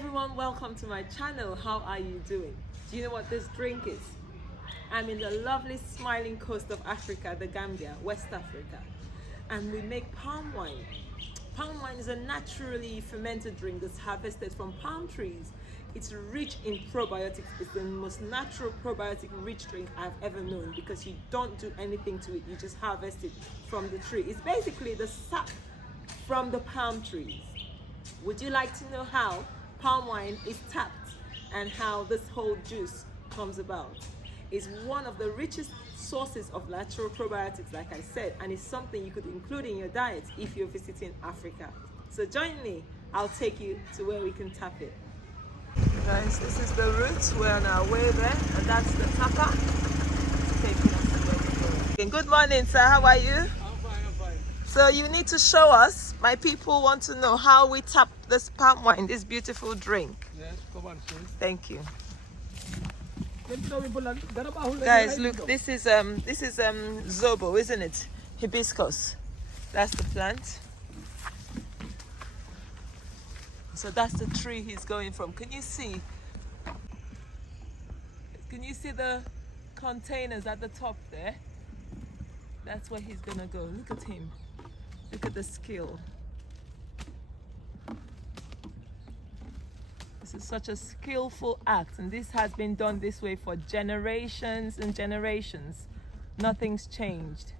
everyone, welcome to my channel. How are you doing? Do you know what this drink is? I'm in the lovely smiling coast of Africa, the Gambia, West Africa, and we make palm wine. Palm wine is a naturally fermented drink that's harvested from palm trees. It's rich in probiotics. It's the most natural probiotic rich drink I've ever known because you don't do anything to it, you just harvest it from the tree. It's basically the sap from the palm trees. Would you like to know how palm wine is tapped and how this whole juice comes about? It's one of the richest sources of natural probiotics, like I said, and it's something you could include in your diet if you're visiting Africa. So join me, I'll take you to where we can tap it. Guys, this is the route. We're on our way there, and that's the tapper taking us to where we're going. Good morning, sir. How are you? I'm fine. So you need to show us. My people want to know how we tap this palm wine, this beautiful drink. Yes, come on, please. Thank you. Guys, look, this is zobo, isn't it? Hibiscus. That's the plant. So that's the tree he's going from. Can you see? Can you see the containers at the top there? That's where he's gonna go. Look at him. Look at the skill. This is such a skillful act, and this has been done this way for generations and generations. Nothing's changed.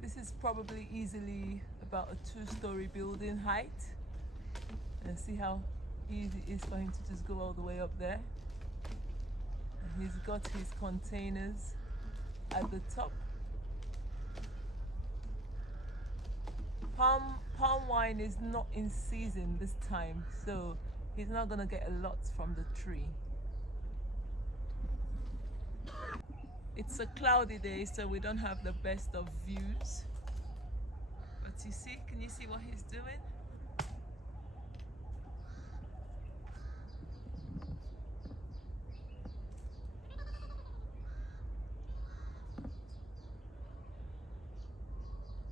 This is probably easily about a 2-story building height. And see how easy it is for him to just go all the way up there. And he's got his containers at the top. Palm wine is not in season this time, so he's not gonna get a lot from the tree. It's a cloudy day, so we don't have the best of views. But you see, can you see what he's doing?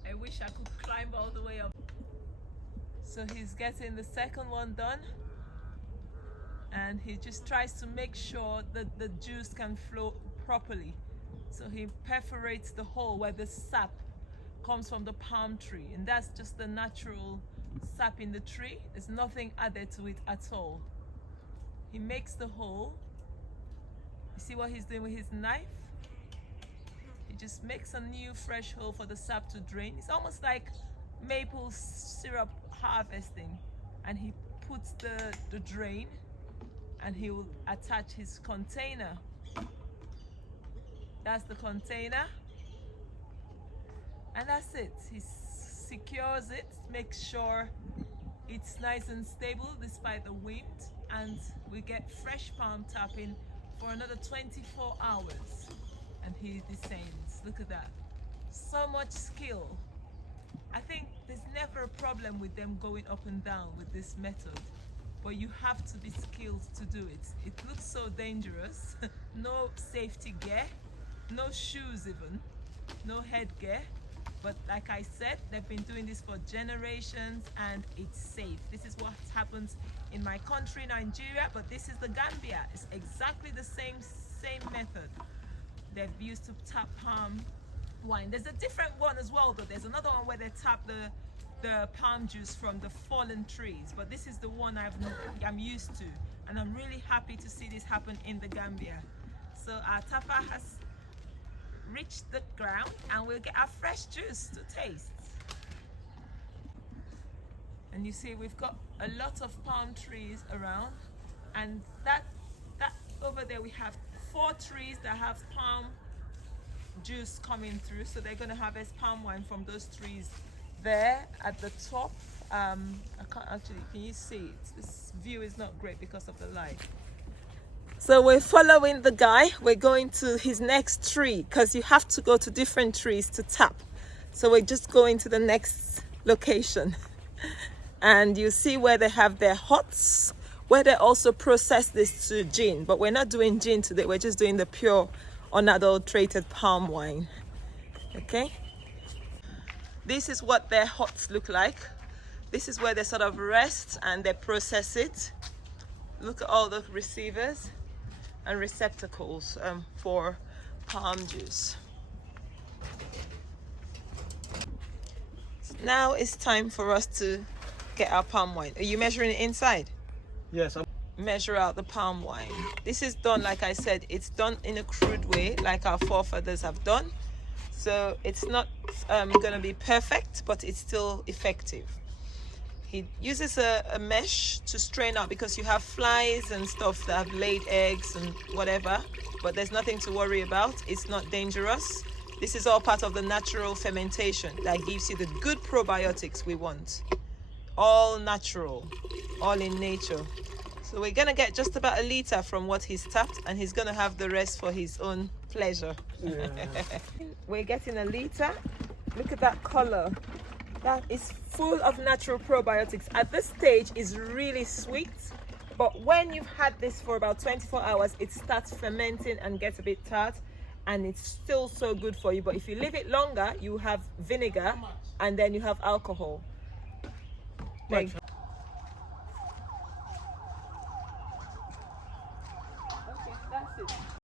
I wish I could climb all the way up. So he's getting the second one done, and he just tries to make sure that the juice can flow properly. So he perforates the hole where the sap comes from the palm tree, and that's just the natural sap in the tree. There's nothing added to it at all. He makes the hole. You see what he's doing with his knife? He just makes a new fresh hole for the sap to drain. It's almost like maple syrup harvesting, and he puts the drain, and he will attach his container. That's the container, and that's it. He secures it, makes sure it's nice and stable despite the wind, and we get fresh palm tapping for another 24 hours. And he descends. Look at that. So much skill. I think there's never a problem with them going up and down with this method, but you have to be skilled to do it. It looks so dangerous. No safety gear, no shoes even, no headgear. But like I said, they've been doing this for generations and it's safe. This is what happens in my country, Nigeria, but this is the Gambia. It's exactly the same method they've used to tap palm wine. There's a different one as well though. There's another one where they tap the palm juice from the fallen trees, but this is the one I'm used to, and I'm really happy to see this happen in the Gambia. So our tapper has reached the ground, and we'll get our fresh juice to taste. And you see we've got a lot of palm trees around, and that over there we have 4 trees that have palm juice coming through, so they're going to harvest palm wine from those trees there at the top. I can't actually, can you see it? This view is not great because of the light. So we're following the guy. We're going to his next tree because you have to go to different trees to tap. So we're just going to the next location, and you see where they have their huts, where they also process this to gin. But we're not doing gin today, we're just doing the pure unadulterated palm wine. Okay. This is what their huts look like. This is where they sort of rest and they process it. Look at all the receivers and receptacles for palm juice. Now it's time for us to get our palm wine. Are you measuring it inside? Yes. Measure out the palm wine. This is done, like I said, it's done in a crude way, like our forefathers have done. So it's not going to be perfect, but it's still effective. He uses a mesh to strain out because you have flies and stuff that have laid eggs and whatever, but there's nothing to worry about. It's not dangerous. This is all part of the natural fermentation that gives you the good probiotics we want. All natural, all in nature. So we're going to get just about a liter from what he's tapped, and he's going to have the rest for his own pleasure. Yeah. We're getting a liter. Look at that color. That is full of natural probiotics. At this stage, it's really sweet, but when you've had this for about 24 hours, it starts fermenting and gets a bit tart, and it's still so good for you. But if you leave it longer, you have vinegar, and then you have alcohol. Then